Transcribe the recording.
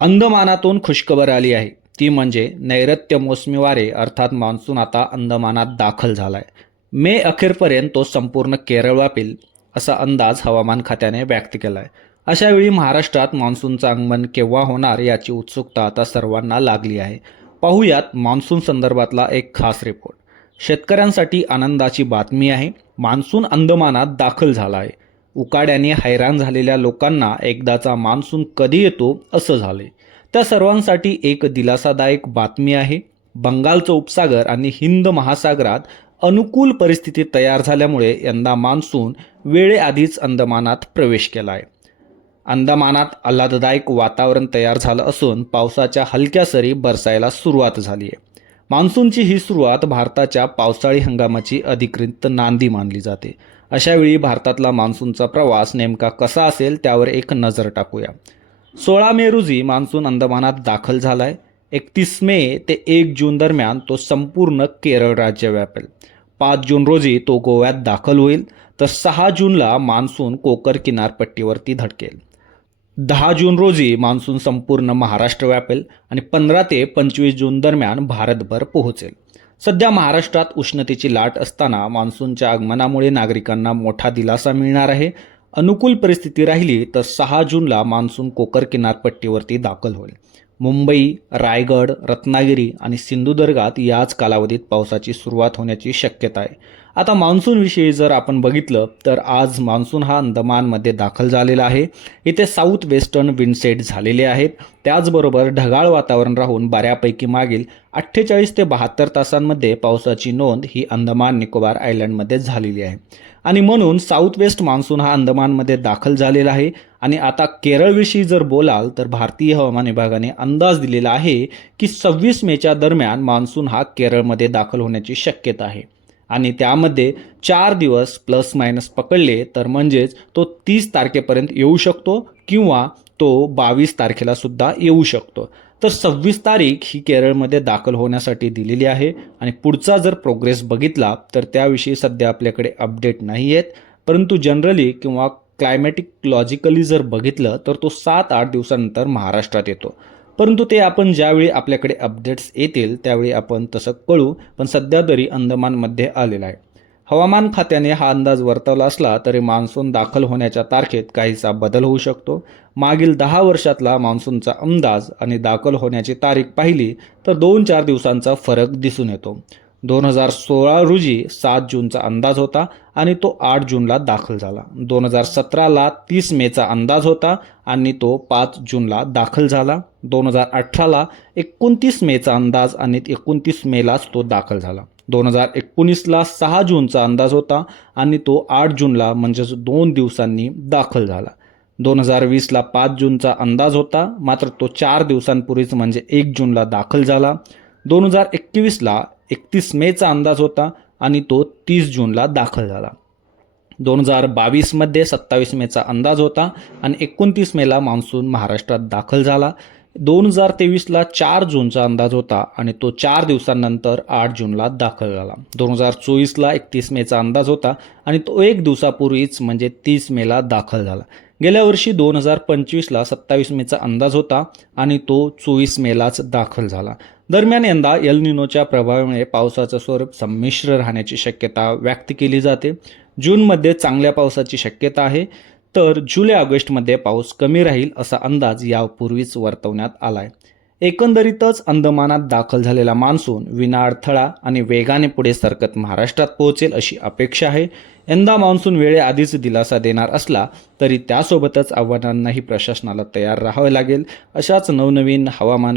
अंदमानातून खुशखबर आली आहे. ती म्हणजे नैऋत्य मोसमी वारे अर्थात मान्सून आता अंदमानात दाखल झालाय. मे अखेरपर्यंत तो संपूर्ण केरळ व्यापेल असा अंदाज हवामान खात्याने व्यक्त केलाय. अशा वेळी महाराष्ट्रात मान्सूनचं आगमन केव्हा होणार याची उत्सुकता आता सर्वांना लागली आहे. पाहूयात मान्सून संदर्भातला एक खास रिपोर्ट. शेतकऱ्यांसाठी आनंदाची बातमी आहे. मान्सून अंदमानात दाखल झाला आहे. उकाड्याने हैराण झालेल्या लोकांना एकदाचा मान्सून कधी येतो असं झाले. त्या सर्वांसाठी एक दिलासादायक बातमी आहे. बंगालचा उपसागर आणि हिंद महासागरात अनुकूल परिस्थिती तयार झाल्यामुळे यंदा मान्सून वेळेआधीच अंदमानात प्रवेश केला आहे. अंदमानात आल्हाददायक वातावरण तयार झालं असून पावसाच्या हलक्या सरी बरसायला सुरुवात झाली आहे. मान्सूनची ही सुरुवात भारताच्या पावसाळी हंगामाची अधिकृत नांदी मानली जाते. अशावेळी भारतातला मान्सूनचा प्रवास नेमका कसा असेल त्यावर एक नजर टाकूया. 16 मे रोजी मान्सून अंदमानात दाखल झालाय. 31 मे ते 1 जून दरम्यान तो संपूर्ण केरळ राज्य व्यापेल. 5 जून रोजी तो गोव्यात दाखल होईल, तर 6 जूनला मान्सून कोकण किनारपट्टीवरती धडकेल. 10 जून रोजी मान्सून संपूर्ण महाराष्ट्र व्यापेल आणि 15 ते 25 जून दरम्यान भारतभर पोहोचेल. सध्या महाराष्ट्रात उष्णतेची लाट असताना मान्सूनच्या आगमनामुळे नागरिकांना मोठा दिलासा मिळणार आहे. अनुकूल परिस्थिती राहिली तर 6 जूनला मान्सून कोकण किनारपट्टीवरती दाखल होईल. मुंबई, रायगड, रत्नागिरी आणि सिंधुदुर्गात याच कालावधीत पावसाची सुरुवात होण्याची शक्यता आहे. आता मान्सूनविषयी जर आपण बघितलं तर आज मान्सून हा अंदमानमध्ये दाखल झालेला आहे. इथे साऊथ वेस्टर्न विंडसेट झालेले आहेत. त्याचबरोबर ढगाळ वातावरण राहून बऱ्यापैकी मागील 48 ते 72 तासांमध्ये पावसाची नोंद ही अंदमान निकोबार आयलंडमध्ये झालेली आहे. आणि म्हणून साऊथ वेस्ट मान्सून हा अंदमानमध्ये दाखल झालेला आहे. आणि आता केरळविषयी जर बोलाल तर भारतीय हवामान विभागाने अंदाज दिलेला आहे की 26 मेच्या दरम्यान मान्सून हा केरळमध्ये दाखल होण्याची शक्यता आहे. आणि त्यामध्ये 4 दिवस प्लस मायनस पकडले तर म्हणजेच तो 30 तारखेपर्यंत येऊ शकतो किंवा तो 22 तारखेला सुद्धा येऊ शकतो. तर 26 तारीख ही केरळमध्ये दाखल होण्यासाठी दिलेली आहे. आणि पुढचा जर प्रोग्रेस बघितला तर त्याविषयी सध्या आपल्याकडे अपडेट नाही आहेत, परंतु जनरली किंवा क्लायमॅटिक लॉजिकली जर बघितलं तर तो 7-8 दिवसानंतर महाराष्ट्रात येतो. परंतु ते आपण ज्यावेळी आपल्याकडे अपडेट्स येतील त्यावेळी आपण तसं कळू. पण सध्या तरी अंदमानमध्ये आलेला आहे. हवामान खात्याने हा अंदाज वर्तवला असला तरी मान्सून दाखल होण्याच्या तारखेत काहीसा बदल होऊ शकतो. मागील 10 वर्षातला मान्सूनचा अंदाज आणि दाखल होण्याची तारीख पाहिली तर 2-4 दिवसांचा फरक दिसून येतो. 2016 रोजी 7 जूनचा अंदाज होता आणि तो 8 जूनला दाखल झाला. 2017ला 30 मेचा अंदाज होता आणि तो 5 जूनला दाखल झाला. 2018ला 29 मेचा अंदाज आणि 29 मेलाच तो दाखल झाला. 2019ला 6 जूनचा अंदाज होता आणि तो 8 जूनला म्हणजेच 2 दिवसांनी दाखल झाला. 2020ला 5 जूनचा अंदाज होता, मात्र तो 4 दिवसांपूर्वीच म्हणजे 1 जूनला दाखल झाला. 2021ला 31 मेचा अंदाज होता आणि तो 30 जूनला दाखल झाला. 2022मध्ये 27 मेचा अंदाज होता आणि 29 मेला मान्सून महाराष्ट्रात दाखल झाला. 2023ला 4 जूनचा अंदाज होता आणि तो 4 दिवसांनंतर 8 जूनला दाखल झाला. 2024ला 31 मेचा अंदाज होता आणि तो 1 दिवसापूर्वीच म्हणजे 30 मेला दाखल झाला. गेल्या वर्षी 2025ला 27 मेचा अंदाज होता आणि तो 24 मेलाच दाखल झाला. दरम्यान यंदा एल निनोच्या प्रभावामुळे पावसाचं स्वरूप संमिश्र राहण्याची शक्यता व्यक्त केली जाते. जूनमध्ये चांगल्या पावसाची शक्यता आहे, तर जुलै ऑगस्टमध्ये पाऊस कमी राहील असा अंदाज यापूर्वीच वर्तवण्यात आला आहे. एकंदरीतच अंदमानात दाखल झालेला मान्सून विना अडथळा आणि वेगाने पुढे सरकत महाराष्ट्रात पोहोचेल अशी अपेक्षा आहे. यंदा मान्सून वेळेआधीच दिलासा देणार असला तरी त्यासोबतच आव्हानांनाही प्रशासनाला तयार राहावे लागेल. अशाच नवनवीन हवामान